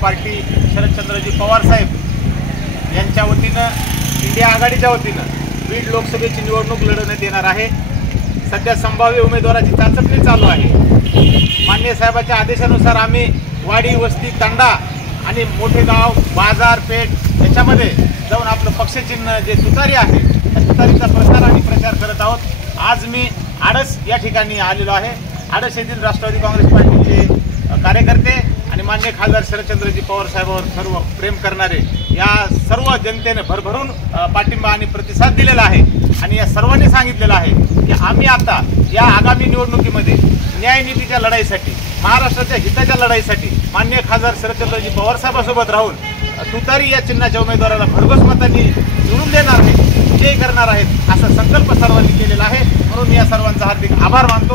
Party Sharadchandraji Pawar साहेब यांच्या वतीनं India आघाडीच्या वतीनं बीड लोकसभेची निवडणूक लढवण्यात येणार आहे। सध्या संभाव्य उमेदवाराची चाचपणी चालू आहे। माननीय साहेबांच्या आदेशानुसार आम्ही वाडी, वस्ती, तांडा आणि मोठे गाव, बाजारपेठ याच्यामध्ये जाऊन आपलं पक्षचिन्ह जे तुतारी आहे त्या तुतारीचा प्रसार आणि प्रचार करत आहोत। आज मी आडस या ठिकाणी आलेलो आहे। आडस येथील राष्ट्रवादी काँग्रेस पार्टीचे कार्यकर्ते आणि माननीय खासदार शरदचंद्रजी पवार साहेबांवर सर्व प्रेम करणारे या सर्व जनतेने भरभरून पाठिंबा आणि प्रतिसाद दिलेला आहे आणि या सर्वांनी सांगितलेलं आहे की आम्ही आता या आगामी निवडणुकीमध्ये न्यायनीतीच्या लढाईसाठी, महाराष्ट्राच्या हिताच्या लढाईसाठी माननीय खासदार शरदचंद्रजी पवार साहेबांसोबत राहून तुतारी या चिन्हाच्या उमेदवाराला भरघोस मतांनी निवडून देणार आहेत, विजयी करणार आहेत असा संकल्प सर्वांनी केलेला आहे। म्हणून मी या सर्वांचा हार्दिक आभार मानतो।